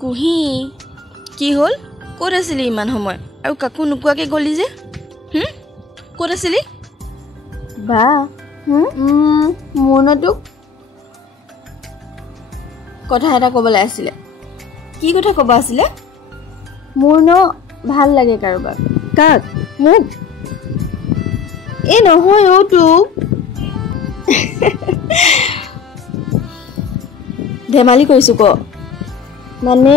কুহি কি হ'ল ক'ত আছিলি ইমান সময় আৰু কাকো নোকোৱাকৈ গ'লি যে ক'ত আছিলি বা মনতো কথা এটা ক'বলৈ আছিলে কি কথা ক'ব আছিলে মোৰ ন ভাল লাগে কাৰোবাক কাক মোক এই নহয় অ' তোক ধেমালি কৰিছোঁ ক মানে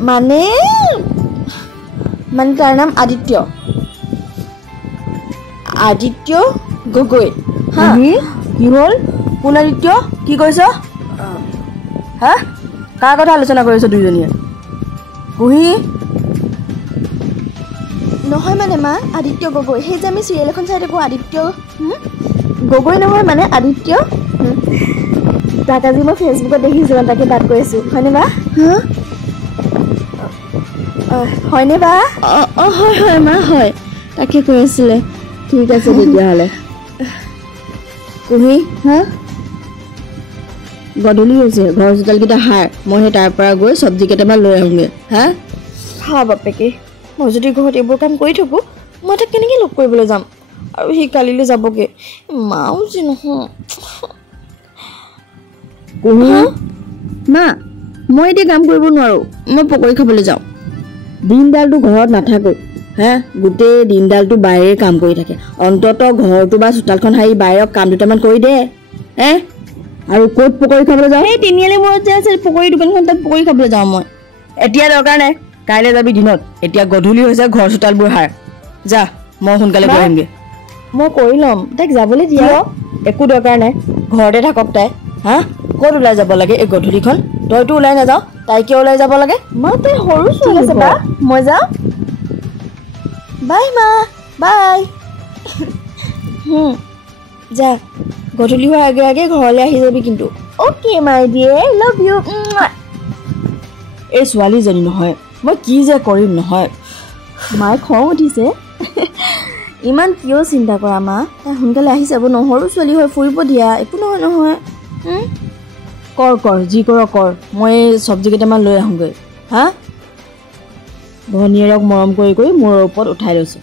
মানে মানে তাৰ নাম আদিত্য গগৈ হা কি হ'ল কোন আদিত্য কি কৈছ হা কাৰ কথা আলোচনা কৰিছ দুইজনীয়ে কুহি নহয় মানে মা আদিত্য গগৈ সেই যে আমি চিৰিয়েল এখন চাই থাকোঁ আদিত্য গগৈ নহয় মানে আদিত্য তাক আজি মই ফেচবুকত দেখিছোঁ তাকে বাট কৈ আছোঁ হয়নে বা হয়নে বা অঁ হয় হয় মা হয় তাকে কৈ আছিলে ঠিক আছে তেতিয়াহ'লে কুহি হা গধূলি হৈছে ঘৰ চোতালকেইটা সাৰ মই সেই তাৰ পৰা গৈ চব্জি কেইটামান লৈ আহোঁগৈ হা হা বাপেকে মই যদি ঘৰত এইবোৰ কাম কৰি থাকোঁ মই তাক কেনেকৈ লগ কৰিবলৈ যাম আৰু সি কালিলৈ যাবগৈ মাও যে নহয় মা মই এতিয়া কাম কৰিব নোৱাৰোঁ মই পকৰি খাবলৈ যাওঁ দিনডালটো ঘৰত নাথাকোঁ হা গোটেই দিনডালটো বাহিৰে কাম কৰি থাকে অন্ততঃ ঘৰটো বা চোতালখন সাৰি বাহিৰৰ কাম দুটামান কৰি দে হে আৰু ক'ত পকৰি খাবলৈ যাওঁ সেই তিনিআলি মূৰত যে আছে পকৰি দোকানখন তাত পকৰি খাবলৈ যাওঁ মই এতিয়া দৰকাৰ নাই কাইলৈ যাবি দিনত এতিয়া গধূলি হৈছে ঘৰ চোতালবোৰ সাৰ যা মই সোনকালে গৈ আহিমগৈ মই কৰি ল'ম তাইক যাবলৈ দিয়া একো দৰকাৰ নাই ঘৰতে থাকক তাই হা ক'ত ওলাই যাব লাগে এই গধূলিখন তইতো ওলাই নাযাওঁ তাই কিয় ওলাই যাব লাগে মা তাই সৰু ছোৱালী আছে বা মই যাওঁ বাই মা বাই যা গধূলি হোৱাৰ আগে আগে ঘৰলৈ আহি যাবি কিন্তু okay my dear love you এই ছোৱালীজনী নহয় মই কি যে কৰিম নহয় মায়ে খং উঠিছে ইমান কিয় চিন্তা কৰা মা তাই সোনকালে আহি যাব নহৰু ছোৱালী হৈ ফুৰিব দিয়া একো নহয় নহয় কৰ যি কৰ মই চব্জি কেইটামান লৈ আহোঁগৈ হা ভনীয়েৰক মৰম কৰি কৰি মূৰৰ ওপৰত উঠাই লৈছোঁ